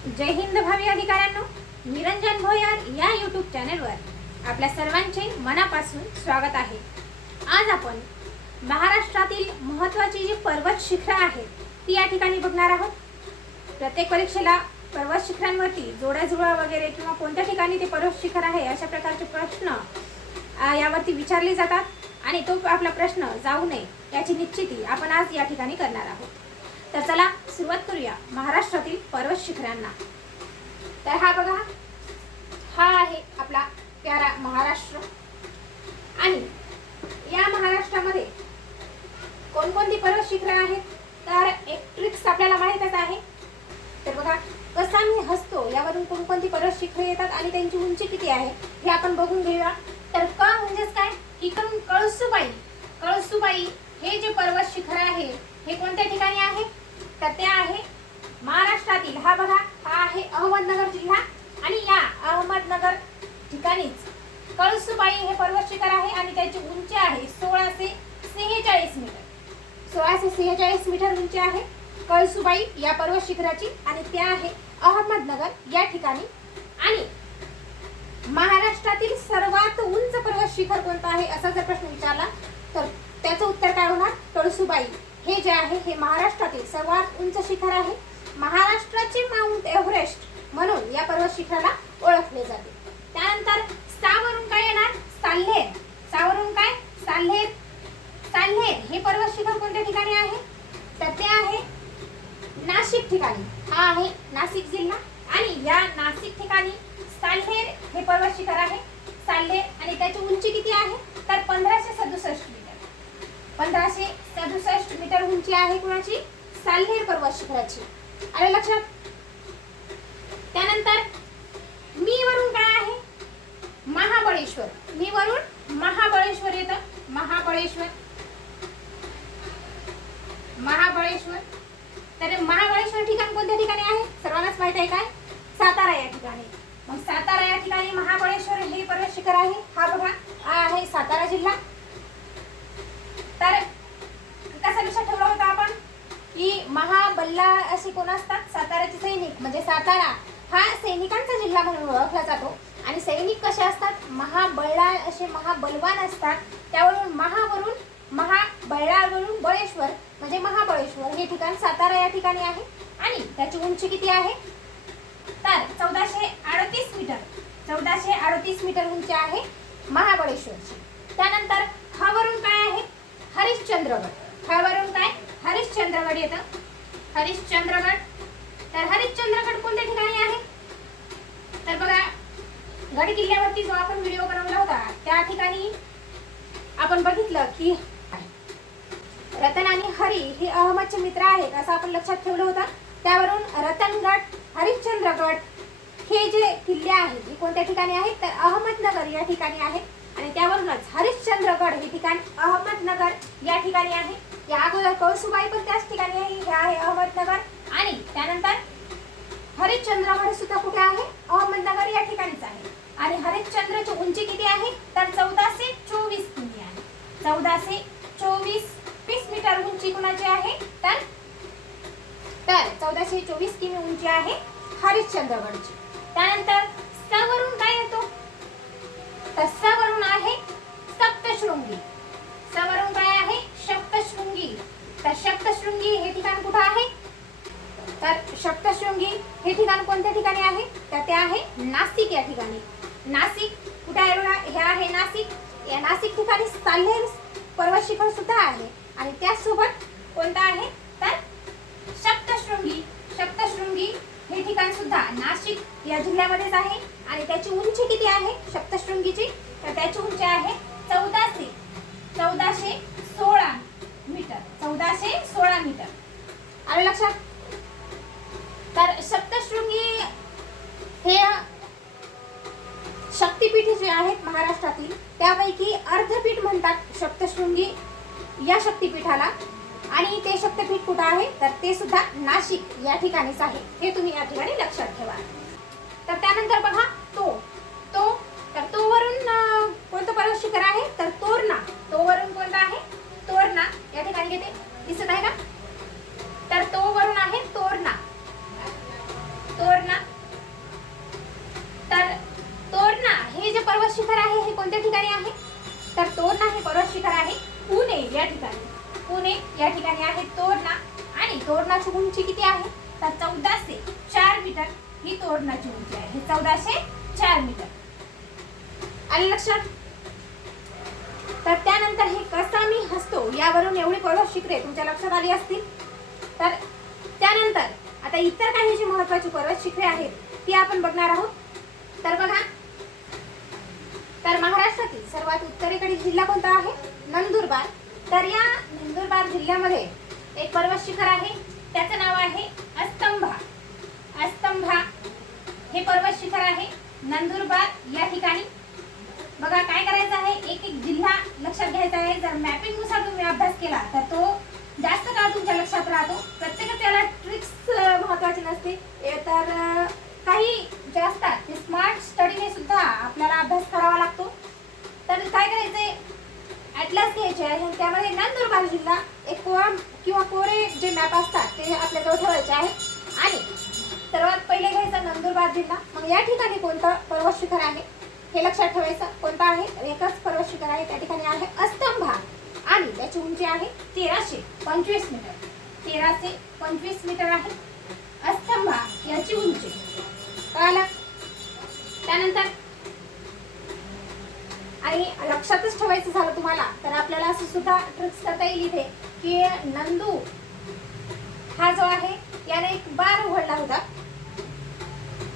जय हिंद भावी अधिकाऱ्यांनो निरंजन भोयर या यूट्यूब चॅनलवर आपल्या सर्वांचे मनापासून स्वागत आहे. आज आपण महाराष्ट्रातील महत्त्वाची जी पर्वत शिखरं आहेत ती या ठिकाणी बघणार आहोत. प्रत्येक परीक्षेला पर्वत शिखरांवरती जोड्याजुळा वगैरे किंवा कोणत्या ठिकाणी ते पर्वत शिखर आहे अशा प्रकारचे प्रश्न यावरती विचारले जातात. आणि तो आपला प्रश्न जाऊ नये याची निश्चिती आपण आज या ठिकाणी करणार आहोत. तर चला सुरुवात करूया महाराष्ट्रातील पर्वत शिखरांना. तर हा बघा हा आहे आपला प्यारा महाराष्ट्र. आणि या महाराष्ट्रामध्ये कोणकोणती पर्वत शिखरं आहेत? तर एक ट्रिक्स आपल्याला माहीतच आहे. तर बघा कसा मी हसतो यावरून कोणकोणती पर्वत शिखरं येतात आणि त्यांची उंची किती आहे हे आपण बघून घेऊया. तर क म्हणजेच काय? इकडून कळसुबाई. कळसुबाई हे जे पर्वत शिखर आहे हे कोणत्या ठिकाणी आहे? तर ते आहे महाराष्ट्रातील हा बघा हा आहे अहमदनगर जिल्हा आणि या अहमदनगर ठिकाणीच कळसुबाई हे पर्वत शिखर आहे आणि त्याची उंची आहे सोळाशे सेहेचाळीस मीटर. सोळाशे सेहेचाळीस मीटर उंची आहे कळसुबाई या पर्वत शिखराची आणि त्या आहे अहमदनगर या ठिकाणी. आणि महाराष्ट्रातील सर्वात उंच पर्वत शिखर कोणतं आहे असा जर प्रश्न विचारला तर त्याचं उत्तर काय होणार? कळसुबाई. हे जे आहे हे महाराष्ट्रातील सर्वात उंच शिखर आहे. महाराष्ट्राचे माउंट एव्हरेस्ट म्हणून या पर्वत शिखराला ओळखले जाते. त्यानंतर सावरून काय येणार? साल्हेर. सावरून काय? साल्हेर. साल्हेर हे पर्वत शिखर कोणत्या ठिकाणी आहे? तर ते आहे नाशिक ठिकाणी. हा आहे नाशिक जिल्हा आणि या नाशिक ठिकाणी साल्हेर हे पर्वत शिखर आहे. साल्हेर आणि त्याची उंची किती आहे? तर पंधराशे सदुसष्ट मीटर. पंधराशे सदुसष्ट मीटर उंची आहे कुणाची? साल्हेर पर्वत शिखराची. आलं लक्षात? त्यानंतर मी वरून काय आहे? महाबळेश्वर. मी वरून महाबळेश्वर येत. महाबळेश्वर. महाबळेश्वर. तर महाबळेश्वर ठिकाण कोणत्या ठिकाणी आहे? सर्वांनाच माहीत आहे काय? सातारा या ठिकाणी. मग सातारा या ठिकाणी महाबळेश्वर हे पर्वत शिखर आहे. हा बघा हा आहे सातारा जिल्हा. तर कसा लक्षात ठेवला होता आपण की महाबल्ला असे कोण असतात? साताराचे सैनिक म्हणजे सातारा हा सैनिकांचा जिल्हा म्हणून ओळखला जातो. आणि सैनिक कसे असतात? महाबळ्ळा असे महाबलवान असतात. त्यावरून महावरून महाबळ्ळावरून बळेश्वर म्हणजे महाबळेश्वर. हे ठिकाण सातारा या ठिकाणी आहे. आणि त्याची उंची किती आहे? तर चौदाशे अडतीस मीटर चौदाशे अडतीस मीटर उंची आहे महाबळेश्वरची. त्यानंतर खावरून काय आहे? हरिश्चंद्रगड. खावरून काय? हरिश्चंद्रगड येतं. हरिश्चंद्रगड. तर हरिश्चंद्रगड कोणत्या ठिकाणी आहे? तर बघा गड किल्ल्यावरती जो आपण व्हिडिओ बनवला होता त्या ठिकाणी आपण बघितलं की रतन आणि हरी हे अहमदचे मित्र आहेत असं आपण लक्षात ठेवलं होतं. त्यावरून रतनगड हरिश्चंद्रगड हे जे किल्ले आहेत हे कोणत्या ठिकाणी आहेत? तर अहमदनगर या ठिकाणी आहेत. आणि त्यावरूनच हरिश्चंद्रगड हे ठिकाण अहमदनगर या ठिकाणी आहे. या अगोदर कळसुबाई पण त्याच ठिकाणी आहे. हे आहे अहमदनगर. आणि त्यानंतर हरिश्चंद्रगड सुद्धा कुठे आहे? अहमदनगर या ठिकाणीच आहे. आणि हरिश्चंद्रची उंची किती आहे? तर चौदाशे चोवीस किमी आहे. चौदाशे चोवीस वीस मीटर उंची कुणाची आहे? तर तर चौदाशे चोवीस किमी उंची आहे हरिश्चंद्रगडची. त्यानंतर सवरून काय येतो? तर सवरून आहे सप्तशृंगी. तर सप्तशृंगी हे ठिकाण कुठं आहे? तर सप्तशृंगी हे ठिकाण कोणत्या ठिकाणी आहे? तर ते आहे नाशिक या ठिकाणी. नाशिक कुठे आहे हे आहे नाशिक. या नाशिक ठिकाणी साल्हेर पर्वत शिखर सुद्धा आहे. आणि त्याचसोबत कोणतं आहे? तर सप्तशृंगी सप्तशृंगी हे ठिकाण सुद्धा नाशिक या जिल्ह्यामध्येच आहे. आणि त्याची उंची किती आहे? सप्तशृंगीची तर त्याची उंची आहे चौदाशे. चौदाशे चौदाशे सोळा मीटर. आलं लक्षात? तर सप्तशृंगी हे शक्तिपीठ जे आहेत महाराष्ट्रातील त्यापैकी अर्धपीठ म्हणतात सप्तशृंगी या शक्तिपीठाला. आणि ते शक्तपीठ कुठं आहे? तर ते सुद्धा नाशिक या ठिकाणीच आहे. हे तुम्ही या ठिकाणी लक्षात ठेवा. तर त्यानंतर बघा तो तर हे कसा मी हसतो यावरून एवढी पर्वत शिकले तुमच्या लक्षात आली असतील. तर त्यानंतर आता इतर काही जी महत्वाची पर्वत शिखरे आहेत ती आपण बघणार आहोत. तर बघा. तर महाराष्ट्रातील सर्वात उत्तरेकडील जिल्हा कोणता आहे? नंदुरबार. तर या नंदुरबार जिल्ह्यामध्ये एक पर्वत शिखर आहे. त्याचं नाव आहे अस्तंभा. अस्तंभा हे पर्वत शिखर आहे नंदुरबार या ठिकाणी. बघा काय करायचं आहे? एक एक जिल्हा लक्षात घ्यायचा आहे. जर मॅपिंगनुसार तुम्ही अभ्यास केला तर तो जास्त काळ तुमच्या लक्षात राहतो प्रत्येक त्याला ट्रिक्स महत्वाची नसते ए, तर अं, काही जे असतात ते स्मार्ट स्टडीने सुद्धा आपल्याला अभ्यास करावा लागतो तर काय करायचंय ॲटलास घ्यायचे आहे आणि त्यामध्ये नंदुरबार जिल्हा एक कोरा किंवा कोरे जे मॅप असतात ते आपल्याजवळ ठेवायचे आहे आणि सर्वात पहिले घ्यायचं नंदुरबार जिल्हा मग या ठिकाणी कोणतं पर्वत शिखर आहे हे लक्षात ठेवायचं कोणतं आहे एकच पर्वत शिखर आहे त्या ठिकाणी आहे अस्तंभा आणि त्याची उंची आहे तेराशे पंचवीस मीटर तेराशे पंचवीस मीटर आहे. अस्तंभा याची उंची. कळालं त्यानंतर आणि लक्षातच ठेवायचं झालं तुम्हाला तर आपल्याला असं सुद्धा ट्रिक्स करता येईल इथे की नंदू हा जो आहे याने एक बार उघडला होता.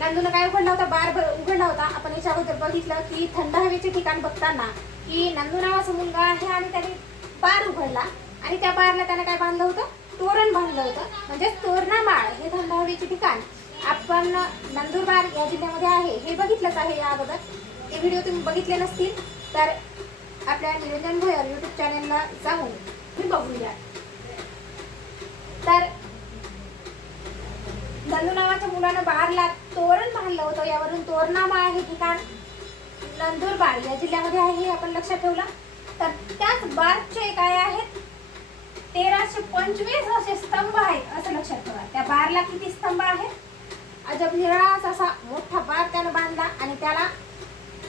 नंदूनं काय उघडला होता? बार उघडला होता. आपण याच्या अगोदर बघितलं की थंड हवेचे ठिकाण बघताना की नंदू नावाचा मुलगा आहे आणि त्याने बार उघडला. आणि त्या बारला त्याने काय बांधलं होतं? तोरण बांधलं होतं. म्हणजे तोरणामाळ हे थंड ठिकाण. आपण नंदुरबार या जिल्ह्यामध्ये आहे. हे बघितलंच आहे या अगोदर. ते व्हिडिओ तुम्ही बघितले नसतील तर आपल्या निरंजन भोयर यूट्यूब चॅनलला जाऊन तुम्ही बघूया तर नंदू नावाच्या मुलानं बारला तोरण बांधलं होतं. यावरून तोरणामाळ हे ठिकाण नंदुरबार या जिल्ह्यामध्ये आहे हे आपण लक्षात ठेवलं. तर त्याच बारचे काय आहेत? तेराशे पंचवीस असे स्तंभ आहेत असं लक्षात ठेवा. त्या बारला किती स्तंभ आहेत? अजब निराळाच असा मोठा बार त्यानं बांधला आणि त्याला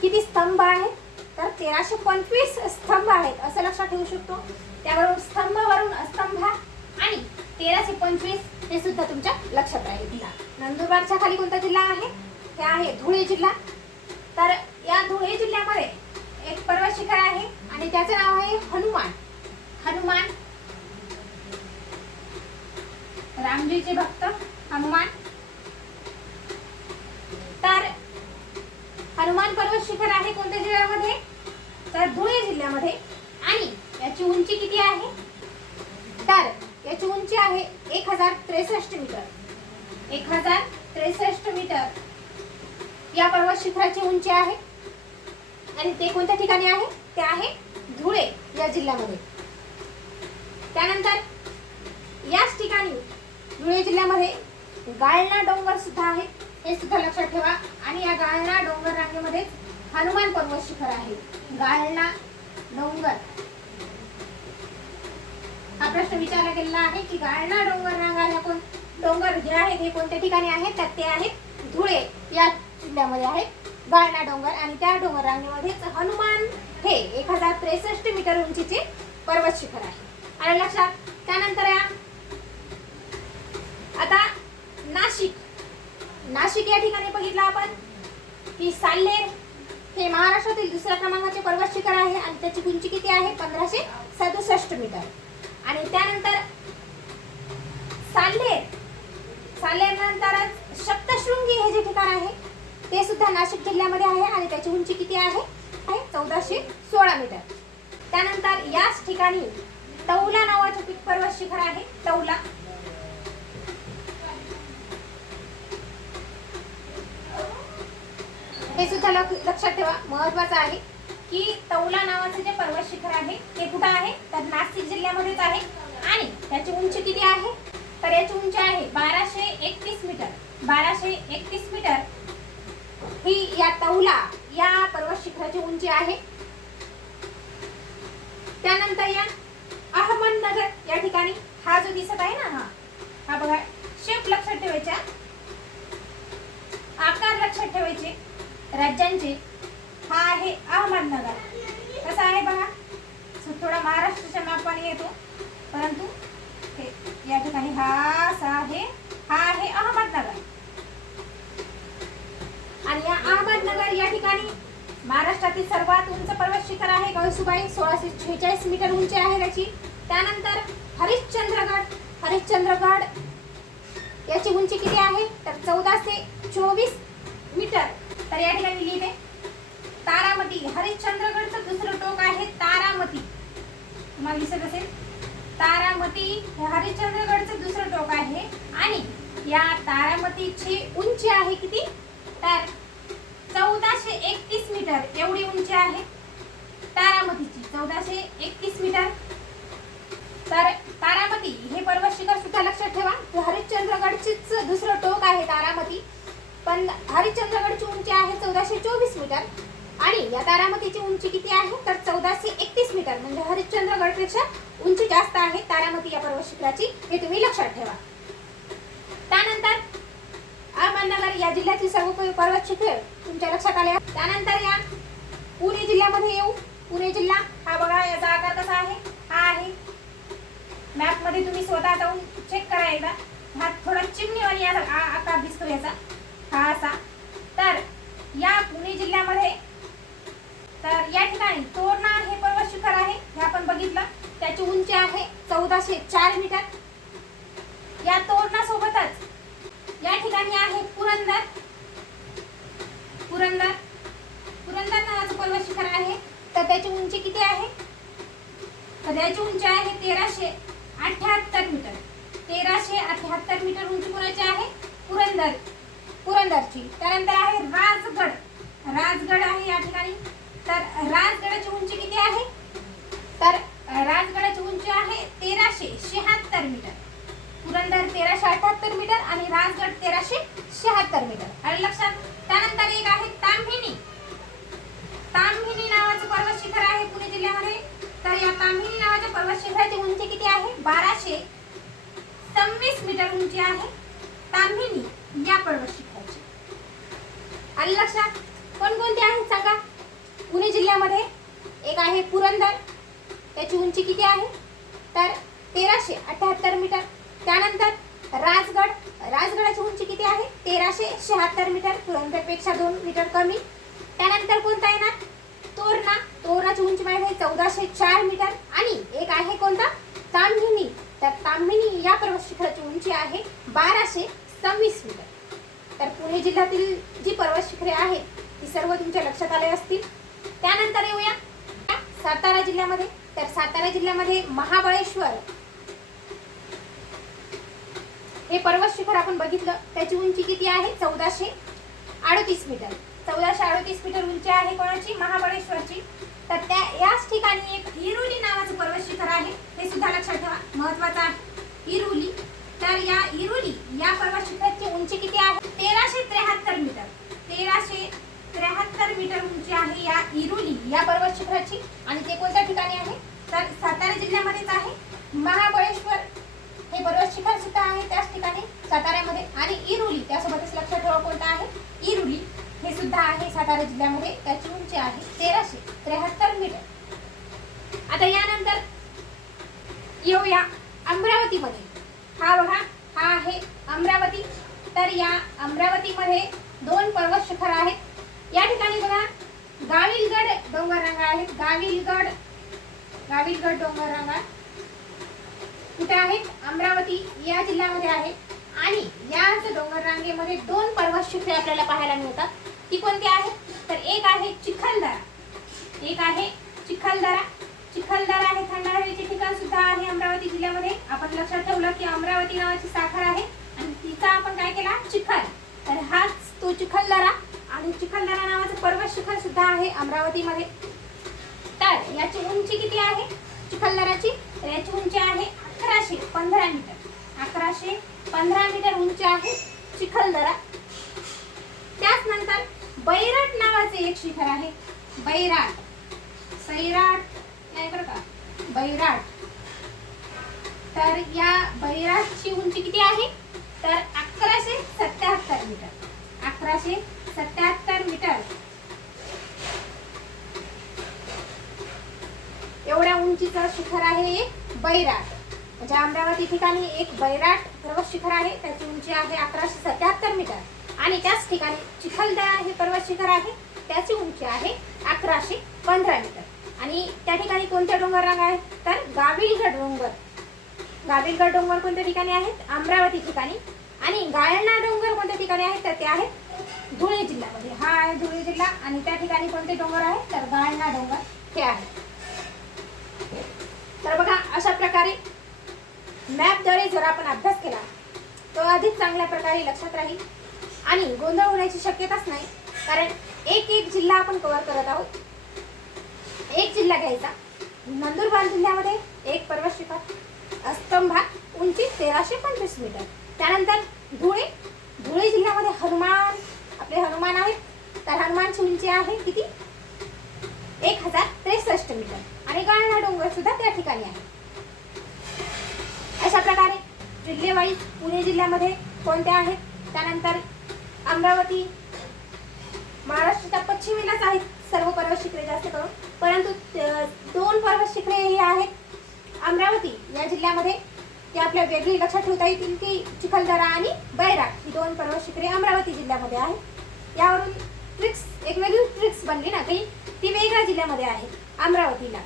किती स्तंभ आहेत? तर तेराशे पंचवीस स्तंभ आहेत असं लक्षात ठेवू शकतो. त्यावरून स्तंभावरून अस्तंभा आणि तेराशे पंचवीस हे सुद्धा तुमच्या लक्षात राहील. जिल्हा नंदुरबारच्या खाली कोणता जिल्हा आहे? ते आहे धुळे जिल्हा. तर या धुळे जिल्ह्यामध्ये एक पर्वत शिखर आहे आणि त्याचं नाव आहे हनुमान. हनुमान रामजीचे भक्त हनुमान. तर हनुमान पर्वत शिखर आहे कोणत्या जिल्ह्यामध्ये? तर धुळे जिल्ह्यामध्ये. आणि याची उंची किती आहे? तर याची उंची आहे एक हजार त्रेसष्ट मीटर. एक हजार त्रेसष्ट मीटर. या पर्वत शिखराची उंची आहे. आणि ते कोणत्या ठिकाणी आहे? ते आहे धुळे या जिल्ह्यामध्ये. त्यानंतर याच ठिकाणी धुळे जिल्ह्यामध्ये गाळणा डोंगर सुद्धा आहे. हे सुद्धा लक्षात ठेवा. आणि या गाळणा डोंगर रांगेमध्ये हनुमान पर्वत शिखर आहे. गाळणा डोंगर. हा प्रश्न विचारला गेलेला आहे की गाळणा डोंगर रांगा ह्या कोण डोंगर जे आहेत हे कोणत्या ठिकाणी आहेत? तर ते आहेत धुळे या जिल्ह्यामध्ये आहेत. गाळणा डोंगर आणि त्या डोंगर रांगेमध्येच हनुमान हे एक हजार त्रेसष्ट मीटर उंचीचे पर्वत शिखर आहे. आणि लक्षात? त्यानंतर या आता नाशिक. नाशिक या ठिकाणी बघितलं आपण. की साल्लेर हे महाराष्ट्रातील दुसऱ्या क्रमांकाचे पर्वत शिखर आहे आणि त्याची उंची किती आहे? पंधराशे सदुसष्ट मीटर. आणि त्यानंतर साल्लेर साल्लेरनंतरच सप्तशृंगी हे जे ठिकाण आहे ते सुद्धा नाशिक जिल्ह्यामध्ये आहे आणि त्याची उंची किती आहे? चौदाशे सोळा मीटर. त्यानंतर याच ठिकाणी तौला नावाचे पर्वत शिखर आहे. तौला हे सुद्धा लक्षात ठेवा. महत्वाचं आहे की तौला नावाचं जे पर्वत शिखर आहे ते कुठं आहे? तर नाशिक जिल्ह्यामध्येच आहे. आणि त्याची उंची किती आहे? तर याची उंची आहे बाराशे एकतीस मीटर. बाराशे एकतीस मीटर ही या तौला या पर्वत शिखराची उंची आहे. त्यानंतर या अहमदनगर या ठिकाणी हा जो दिसत आहे ना हा हा बघा शेप लक्षात ठेवायचा आकार लक्षात ठेवायचे. राज्यांचे हा आहे अहमदनगर. कसा आहे बघा? थोडा महाराष्ट्राच्या मापाने येतो. परंतु हे या ठिकाणी हा असा आहे हा आहे अहमदनगर. आणि या अहमदनगर या ठिकाणी महाराष्ट्रातील सर्वात उंच पर्वत शिखर आहे. गळसुबाई सोळाशे छेचाळीस मीटर उंची आहे त्याची. त्यानंतर हरिश्चंद्रगड हरिश्चंद्रगड याची उंची किती आहे? तर चौदाशे चोवीस मीटर. तर या ठिकाणी लिहिते. तारामती. हरिश्चंद्रगडचं दुसरं टोक आहे तारामती. तुम्हाला दिसत असेल? तारामती हे हरिश्चंद्रगडचं दुसरं टोक आहे. आणि या तारामतीची उंची आहे किती? तर चौदाशे एकतीस मीटर. एवढी उंची आहे. तारामतीची चौदाशे एकतीस मीटर. तर तारामती हे पर्वत शिखर सुद्धा लक्षात ठेवा. हरिश्चंद्रगडचीच दुसरं टोक आहे तारामती. पण हरिश्चंद्रगडची उंची आहे चौदाशे चोवीस मीटर. आणि या तारामतीची उंची किती आहे? तर चौदाशे एकतीस मीटर. म्हणजे हरिश्चंद्रगडपेक्षा उंची जास्त आहे तारामती या पर्वत शिखराची हे तुम्ही लक्षात ठेवा. त्यानंतर अहमदनगर या जिल्ह्यातील सर्व पर्वत शिखरे तुमच्या लक्षात आले त्यानंतर या पुणे जिल्ह्यामध्ये येऊ. पुणे जिल्हा हा बघा याचा आकार कसा आहे? हा आहे. मॅपमध्ये तुम्ही स्वतः जाऊन चेक करा एकदा. हा थोडा चिमणीवाणी याचा आकार दिसतो याचा. हा असा तर या पुणे जिल्ह्यामध्ये तर या ठिकाणी तोरणा हे पर्वत शिखर आहे हे आपण बघितलं. त्याची उंची आहे चौदाशे चार मीटर. या तोरणा सोबतच या ठिकाणी आहे पुरंदर. पुरंदर. पुरंदर नावाचं पर्वत शिखर आहे. तर त्याची उंची किती आहे? तर त्याची उंची आहे तेराशे अठ्याहत्तर मीटर. तेराशे अठ्याहत्तर मीटर उंची कोणाची आहे पुरंदर. पुरंदरची. त्यानंतर आहे राजगड. राजगड आहे या ठिकाणी. तर राजगडाची उंची किती आहे? तर राजगडाची उंची आहे तेराशे शहात्तर मीटर. पुरंदर तेराशे अठ्याहत्तर मीटर आणि राजगड तेराशे शहात्तर मीटर. आणि लक्षात? त्यानंतर एक आहे तांभिनी तांभिनी नावाचं पर्वत शिखर आहे पुणे जिल्ह्यामध्ये. तर या तांभिनी नावाच्या पर्वत शिखराची उंची किती आहे? बाराशे सव्वीस मीटर उंची आहे. तांभिनी या पर्वत शिखर आलं लक्षात? कोणकोणते आहेत सांगा? पुणे जिल्ह्यामध्ये एक आहे पुरंदर. त्याची उंची किती आहे? तर तेराशे अठ्याहत्तर मीटर. त्यानंतर राजगड. राजगडाची उंची किती आहे? तेराशे शहात्तर मीटर. पुरंदरपेक्षा दोन मीटर कमी. त्यानंतर कोणता येणार तोरणा. तोरणाची उंची माहिती आहे चौदाशे चार मीटर. आणि एक आहे कोणता? तांबिनी तर तांबिनी या पर्वत शिखराची उंची आहे बाराशे सव्वीस मीटर. तर पुणे जिल्ह्यातील जी पर्वत शिखरे आहेत ती सर्व तुमच्या लक्षात आले असतील. त्यानंतर येऊया. सातारा जिल्ह्यामध्ये. तर सातारा जिल्ह्यामध्ये महाबळेश्वर. हे पर्वत शिखर आपण बघितलं. त्याची उंची किती आहे? चौदाशे अडतीस मीटर. चौदाशे अडतीस मीटर उंची आहे कोणाची? महाबळेश्वरची. तर त्या याच ठिकाणी एक हिरुली नावाचं पर्वत शिखर आहे. हे सुद्धा लक्षात ठेवा. महत्वाचं आहे. हिरुली. तर या हिरुली या पर्वत शिखराची उंची किती आहे? मीटर तेराशे त्र्याहत्तर मीटर उंची आहे या इरुली या पर्वत शिखराची आणि ते कोणत्या ठिकाणी आहे? तर सातारा जिल्ह्यामध्येच आहे. महाबळेश्वर हे पर्वत शिखर सुद्धा आहे त्याच ठिकाणी साताऱ्यामध्ये. आणि इरुली त्यासोबतच लक्षात ठेवा कोणता आहे? इरुली हे सुद्धा आहे सातारा जिल्ह्यामध्ये. त्याची उंची आहे तेराशे त्र्याहत्तर मीटर. आता यानंतर येऊया अमरावतीमध्ये. हा बघा हा आहे अमरावती. तर या अमरावतीमध्ये दोन पर्वत शिखर आहेत. या ठिकाणी बघा गाविलगड डोंगररांगा आहेत. गाविलगड गाविलगड डोंगररांगा कुठे आहेत? अमरावती या जिल्ह्यामध्ये आहे आणि याच डोंगर रांगेमध्ये दोन पर्वत शिखरे आपल्याला पाहायला मिळतात. ती कोणती आहेत? तर एक आहे चिखलदरा. एक आहे चिखलदरा. चिखलदरा हे थंड हवेचे ठिकाण सुद्धा आहे अमरावती जिल्ह्यामध्ये. आपण लक्षात ठेवलं की अमरावती नावाची साखर आहे. आणि तिचा आपण काय केला? चिखल. तर हाच तो चिखलदरा आणि चिखलदरा नावाचं पर्वत शिखर सुद्धा आहे अमरावतीमध्ये. तर याची उंची किती आहे? चिखलदराची? तर याची उंची आहे अकराशे पंधरा मीटर. अकराशे पंधरा मीटर उंची आहे चिखलदरा. त्याच नंतर बैराट नावाचे एक शिखर आहे. बैराट. सैराट. नाही बरं का? बैराट. तर या बैराटची उंची किती आहे? तर अकराशे सत्याहत्तर मीटर. अकराशे सत्याहत्तर मीटर. एवढ्या उंचीचं शिखर आहे एक बैराट. म्हणजे अमरावती ठिकाणी एक बैराट पर्वत शिखर आहे त्याची उंची आहे अकराशे सत्याहत्तर मीटर. आणि त्याच ठिकाणी चिखलदरा हे पर्वत शिखर आहे त्याची उंची आहे अकराशे पंधरा मीटर. आणि त्या ठिकाणी कोणत्या डोंगर रांग आहेत? तर गाविलगड डोंगर. गाविलगड डोंगर कोणत्या ठिकाणी आहेत? अमरावती ठिकाणी. आणि गायलना डोंगर कोणत्या ठिकाणी आहेत? तर ते आहेत धुळे जिल्ह्यामध्ये. हा आहे धुळे जिल्हा आणि त्या ठिकाणी कोणते डोंगर आहे तर गायलना डोंगर हे आहे. तर बघा अशा प्रकारे मॅपद्वारे जर आपण अभ्यास केला तो अधिक चांगल्या प्रकारे लक्षात राहील. आणि गोंधळ होण्याची शक्यताच नाही कारण एक एक जिल्हा आपण कव्हर करत आहोत. एक जिल्हा घ्यायचा. नंदुरबार जिल्ह्यामध्ये एक पर्वत शिखर स्तंभात उंची तेराशे पंचवीस मीटर. त्यानंतर धुळे धुळे जिल्ह्यामध्ये हनुमान आपले हनुमान आहेत. तर हनुमान उंची आहे किती? एक हजार त्रेसष्ट मीटर. आणि गाळणा डोंगर सुद्धा त्या ठिकाणी आहे. अशा प्रकारे जिल्हेवाईज पुणे जिल्ह्यामध्ये कोणत्या आहेत? त्यानंतर अमरावती महाराष्ट्राच्या पश्चिमेलाच आहेत. सर्व पर्वत शिखरे जास्त करून. परंतु दोन पर्वत शिखरे ही आहेत. अमरावती या जिल्ह्यामध्ये ते आपल्या वेगळी लक्षात ठेवता येतील की चिखलदरा आणि बैराग ही दोन पर्वत शिखरे अमरावती जिल्ह्यामध्ये आहेत. यावरून ट्रिक्स एक वेगळी ट्रिक्स बनली ना काही ती वेगळ्या जिल्ह्यामध्ये आहे अमरावतीला.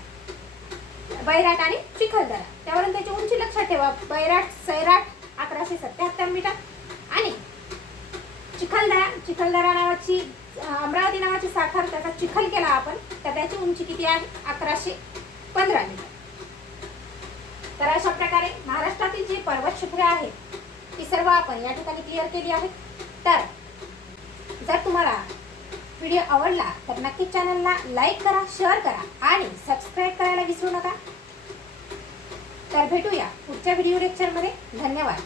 बैराट आणि चिखलदरा. त्यावरून त्याची उंची लक्षात ठेवा. बैराट सैराट अकराशे सत्याहत्तर मीटर. आणि चिखलदरा चिखलदरा नावाची अमरावती नावाची साखर त्याचा चिखल केला आपण तर त्याची उंची किती आहे? अकराशे पंधरा मीटर. तर अशा प्रकारे महाराष्ट्रातील जी पर्वत शिखरे आहेत ती सर्व आपण या ठिकाणी क्लिअर केली आहेत. तर जर तुम्हाला व्हिडिओ आवडला तर नक्कीच चॅनलला लाईक करा शेअर करा आणि सबस्क्राईब करायला विसरू नका. तर भेटूया पुढच्या व्हिडिओ लेक्चरमध्ये. धन्यवाद.